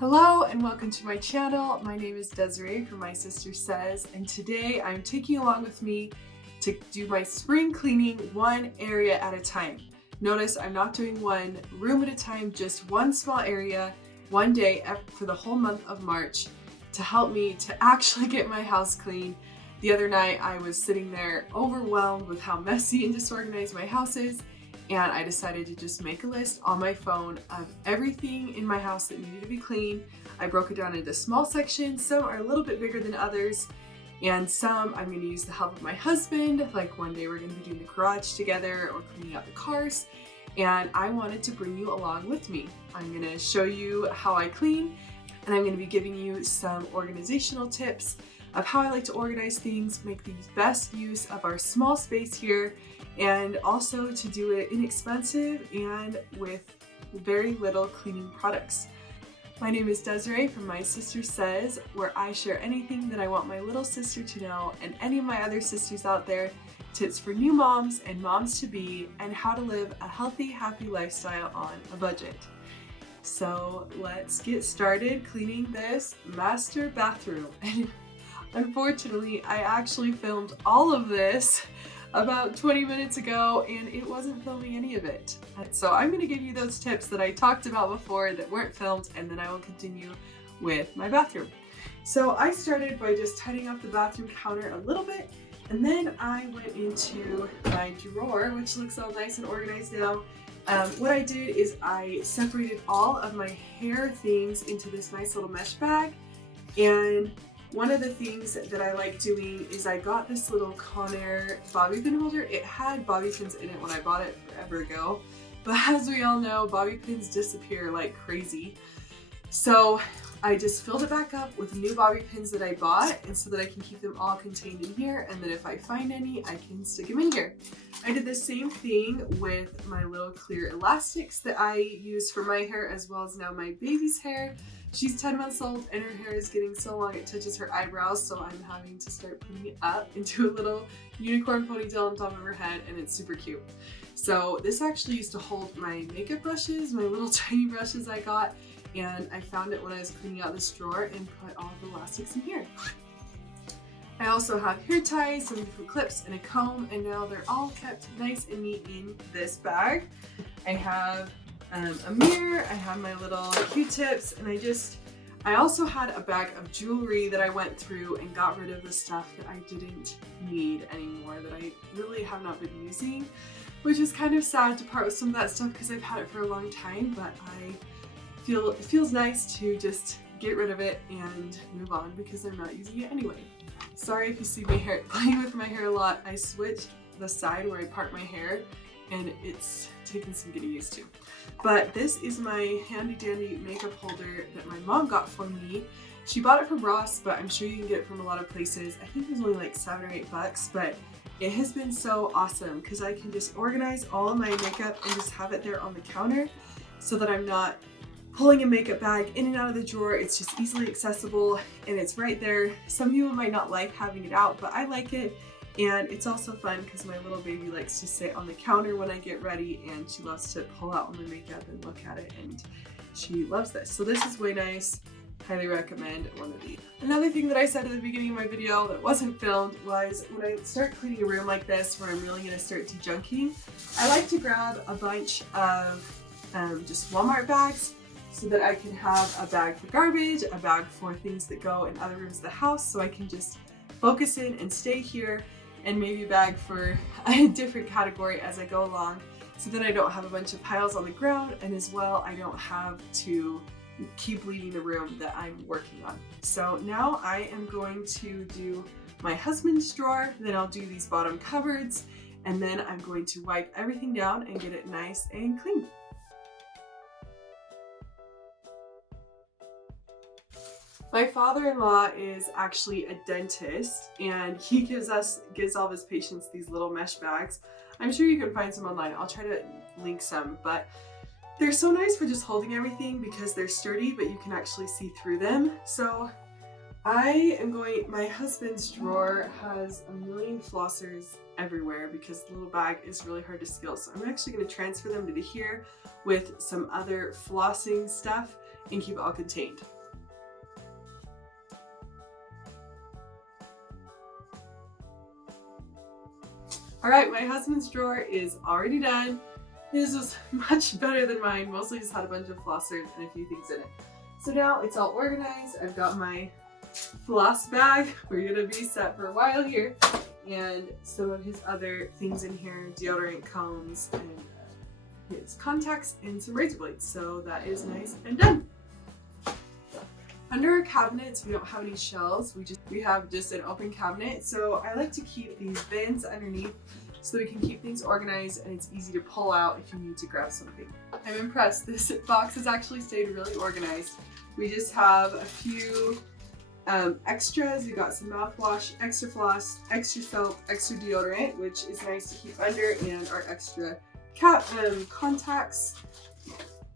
Hello and welcome to my channel. My name is Desiree from My Sister Says, and today I'm taking along with me to do my spring cleaning one area at a time. Notice I'm not doing one room at a time, just one small area, one day for the whole month of March to help me to actually get my house clean. The other night I was sitting there overwhelmed with how messy and disorganized my house is, and I decided to just make a list on my phone of everything in my house that needed to be clean. I broke it down into small sections. Some are a little bit bigger than others, and some I'm going to use the help of my husband. Like one day we're going to be doing the garage together or cleaning out the cars, and I wanted to bring you along with me. I'm going to show you how I clean, and I'm going to be giving you some organizational tips of how I like to organize things, make the best use of our small space here, and also to do it inexpensive and with very little cleaning products. My name is Desiree from My Sister Says, where I share anything that I want my little sister to know and any of my other sisters out there, tips for new moms and moms-to-be, and how to live a healthy, happy lifestyle on a budget. So let's get started cleaning this master bathroom. Unfortunately, I actually filmed all of this about 20 minutes ago and it wasn't filming any of it. So I'm going to give you those tips that I talked about before that weren't filmed, and then I will continue with my bathroom. So I started by just tidying up the bathroom counter a little bit, and then I went into my drawer, which looks all nice and organized now. What I did is I separated all of my hair things into this nice little mesh bag, and one of the things that I like doing is I got this little Conair bobby pin holder. It had bobby pins in it when I bought it forever ago, but as we all know, bobby pins disappear like crazy. So I just filled it back up with new bobby pins that I bought, and so that I can keep them all contained in here, and then if I find any, I can stick them in here. I did the same thing with my little clear elastics that I use for my hair as well as now my baby's hair. She's 10 months old and her hair is getting so long it touches her eyebrows, so I'm having to start putting it up into a little unicorn ponytail on top of her head, and it's super cute. So this actually used to hold my makeup brushes, my little tiny brushes I got, and I found it when I was cleaning out this drawer and put all the elastics in here. I also have hair ties, some different clips, and a comb, and now they're all kept nice and neat in this bag. I have a mirror, I have my little Q-tips, and I also had a bag of jewelry that I went through and got rid of the stuff that I didn't need anymore, that I really have not been using, which is kind of sad to part with some of that stuff because I've had it for a long time, but it feels nice to just get rid of it and move on because I'm not using it anyway. Sorry if you see my hair playing with my hair a lot. I switched the side where I part my hair, and it's taken some getting used to. But this is my handy dandy makeup holder that my mom got for me. She bought it from Ross, but I'm sure you can get it from a lot of places. I think it was only like $7 or $8, but it has been so awesome because I can just organize all of my makeup and just have it there on the counter so that I'm not pulling a makeup bag in and out of the drawer. It's just easily accessible and it's right there. Some people might not like having it out, but I like it. And it's also fun because my little baby likes to sit on the counter when I get ready, and she loves to pull out all my makeup and look at it, and she loves this. So this is way nice. Highly recommend one of these. Another thing that I said at the beginning of my video that wasn't filmed was when I start cleaning a room like this where I'm really going to start de-junking, I like to grab a bunch of just Walmart bags so that I can have a bag for garbage, a bag for things that go in other rooms of the house, so I can just focus in and stay here, and maybe a bag for a different category as I go along, so that I don't have a bunch of piles on the ground, and as well I don't have to keep leaving the room that I'm working on. So now I am going to do my husband's drawer, then I'll do these bottom cupboards, and then I'm going to wipe everything down and get it nice and clean. My father-in-law is actually a dentist, and he gives all of his patients these little mesh bags. I'm sure you can find some online. I'll try to link some, but they're so nice for just holding everything because they're sturdy, but you can actually see through them. So my husband's drawer has a million flossers everywhere because the little bag is really hard to steal. So I'm actually going to transfer them to here with some other flossing stuff and keep it all contained. All right, my husband's drawer is already done. His was much better than mine, mostly just had a bunch of flossers and a few things in it. So now it's all organized. I've got my floss bag. We're gonna be set for a while here. And some of his other things in here, deodorant, combs, and his contacts, and some razor blades. So that is nice and done. Under our cabinets, we don't have any shelves. We have just an open cabinet. So I like to keep these bins underneath so that we can keep things organized and it's easy to pull out if you need to grab something. I'm impressed. This box has actually stayed really organized. We just have a few extras. We got some mouthwash, extra floss, extra soap, extra deodorant, which is nice to keep under, and our extra contacts.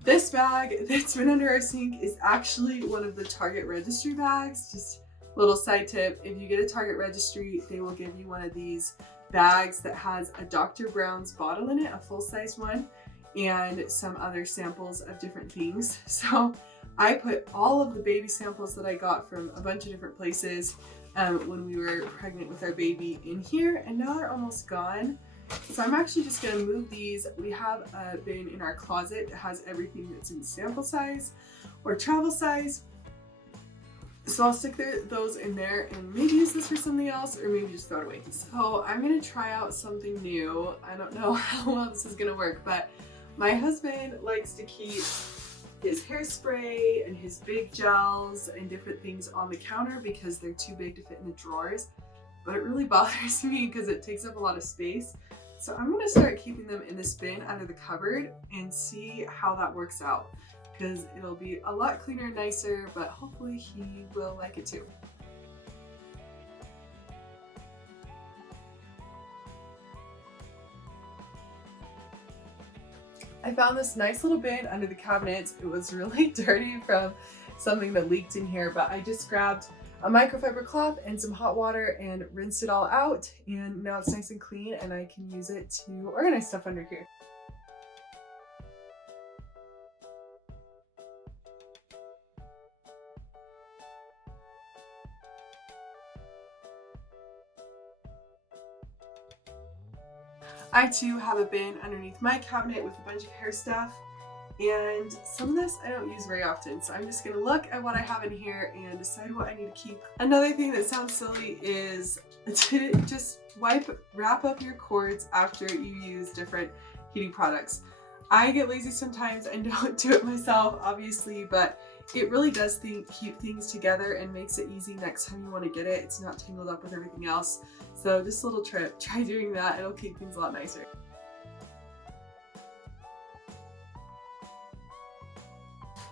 This bag that's been under our sink is actually one of the Target registry bags. Just a little side tip, if you get a Target registry, they will give you one of these bags that has a Dr. Brown's bottle in it, a full-size one, and some other samples of different things. So I put all of the baby samples that I got from a bunch of different places when we were pregnant with our baby in here, and now they're almost gone. So I'm actually just going to move these. We have a bin in our closet that has everything that's in sample size or travel size. So I'll stick those in there and maybe use this for something else, or maybe just throw it away. So I'm going to try out something new. I don't know how well this is going to work, but my husband likes to keep his hairspray and his big gels and different things on the counter because they're too big to fit in the drawers. But it really bothers me because it takes up a lot of space. So I'm gonna start keeping them in this bin under the cupboard and see how that works out, because it'll be a lot cleaner and nicer, but hopefully he will like it too. I found this nice little bin under the cabinets. It was really dirty from something that leaked in here, but I just grabbed a microfiber cloth and some hot water and rinsed it all out, and now it's nice and clean and I can use it to organize stuff under here. I too have a bin underneath my cabinet with a bunch of hair stuff, and some of this I don't use very often, so I'm just gonna look at what I have in here and decide what I need to keep. Another thing that sounds silly is to just wrap up your cords after you use different heating products. I get lazy sometimes and don't do it myself, obviously, but it really does keep things together and makes it easy next time you want to get it. It's not tangled up with everything else. So just a little trip, try doing that, it'll keep things a lot nicer.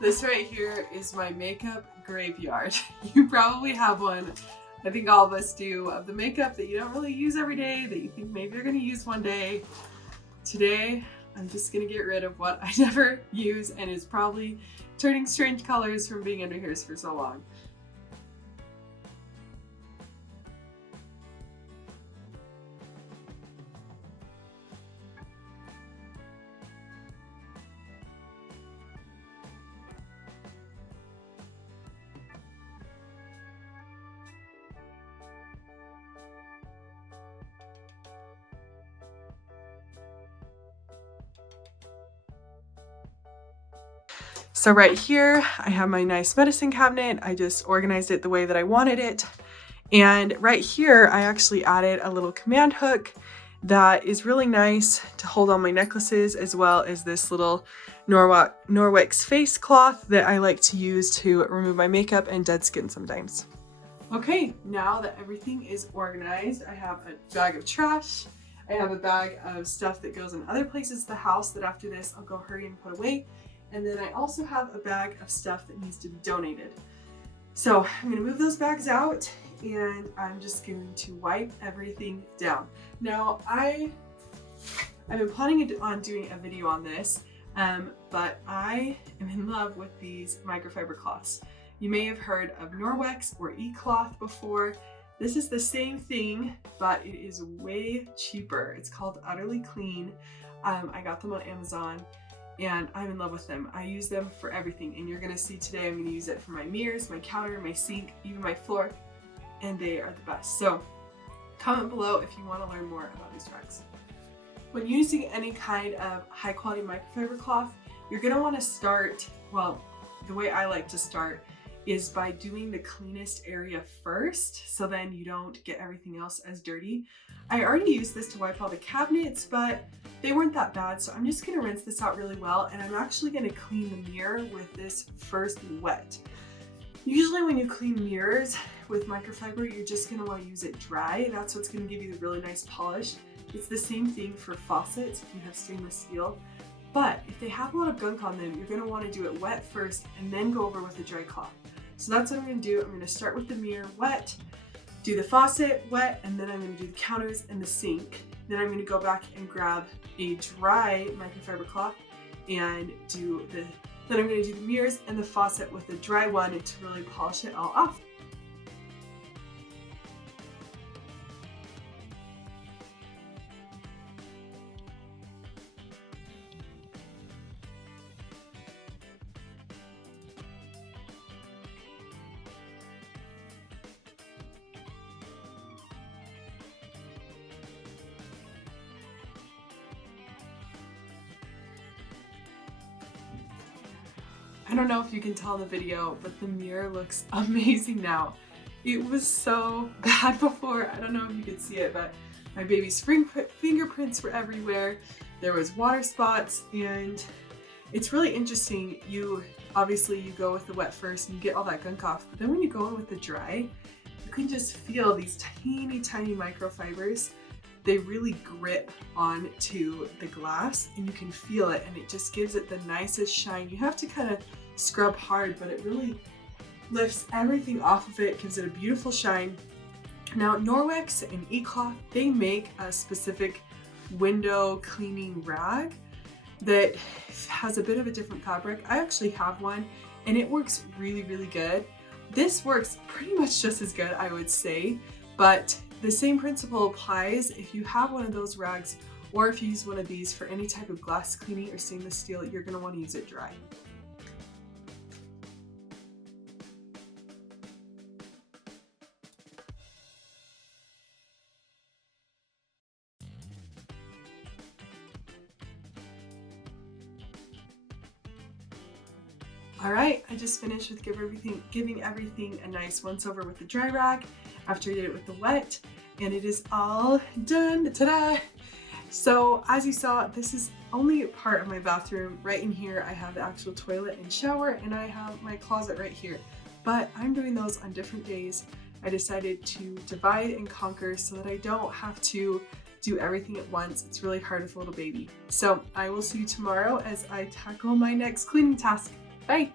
This right here is my makeup graveyard. You probably have one. I think all of us do, of the makeup that you don't really use every day, that you think maybe you're gonna use one day. Today, I'm just gonna get rid of what I never use and is probably turning strange colors from being under here for so long. So right here, I have my nice medicine cabinet. I just organized it the way that I wanted it. And right here, I actually added a little command hook that is really nice to hold on my necklaces, as well as this little Norwex face cloth that I like to use to remove my makeup and dead skin sometimes. Okay, now that everything is organized, I have a bag of trash. I have a bag of stuff that goes in other places of the house that after this, I'll go hurry and put away. And then I also have a bag of stuff that needs to be donated. So I'm gonna move those bags out and I'm just going to wipe everything down. Now I've been planning on doing a video on this, but I am in love with these microfiber cloths. You may have heard of Norwex or e-cloth before. This is the same thing, but it is way cheaper. It's called Utterly Clean. I got them on Amazon. and I'm in love with them. I use them for everything, and you're gonna see today I'm gonna use it for my mirrors, my counter, my sink, even my floor, and they are the best. So comment below if you want to learn more about these rugs. When using any kind of high quality microfiber cloth, you're gonna want to start, well, the way I like to start is by doing the cleanest area first, so then you don't get everything else as dirty. I already used this to wipe all the cabinets, but they weren't that bad, so I'm just gonna rinse this out really well, and I'm actually gonna clean the mirror with this first wet. Usually when you clean mirrors with microfiber, you're just gonna want to use it dry. That's what's gonna give you the really nice polish. It's the same thing for faucets if you have stainless steel. But if they have a lot of gunk on them, you're gonna want to do it wet first and then go over with a dry cloth. So that's what I'm gonna do. I'm gonna start with the mirror wet, do the faucet wet, and then I'm gonna do the counters and the sink. Then I'm gonna go back and grab a dry microfiber cloth and then I'm gonna do the mirrors and the faucet with a dry one to really polish it all off. I don't know if you can tell in the video, but the mirror looks amazing now. It was so bad before. I don't know if you could see it, but my baby's fingerprints were everywhere. There was water spots, and it's really interesting. Obviously you go with the wet first and you get all that gunk off, but then when you go in with the dry, you can just feel these tiny, tiny microfibers. They really grip onto the glass and you can feel it, and it just gives it the nicest shine. You have to kind of scrub hard, but it really lifts everything off of it, gives it a beautiful shine. Now Norwex and eCloth, they make a specific window cleaning rag that has a bit of a different fabric. I actually have one and it works really, really good. This works pretty much just as good, I would say, but the same principle applies if you have one of those rags, or if you use one of these for any type of glass cleaning or stainless steel, you're gonna want to use it dry. All right, I just finished with giving everything a nice once over with the dry rag after I did it with the wet, and it is all done. Ta-da! So as you saw, this is only part of my bathroom. Right in here, I have the actual toilet and shower, and I have my closet right here. But I'm doing those on different days. I decided to divide and conquer so that I don't have to do everything at once. It's really hard with a little baby. So I will see you tomorrow as I tackle my next cleaning task. Bye!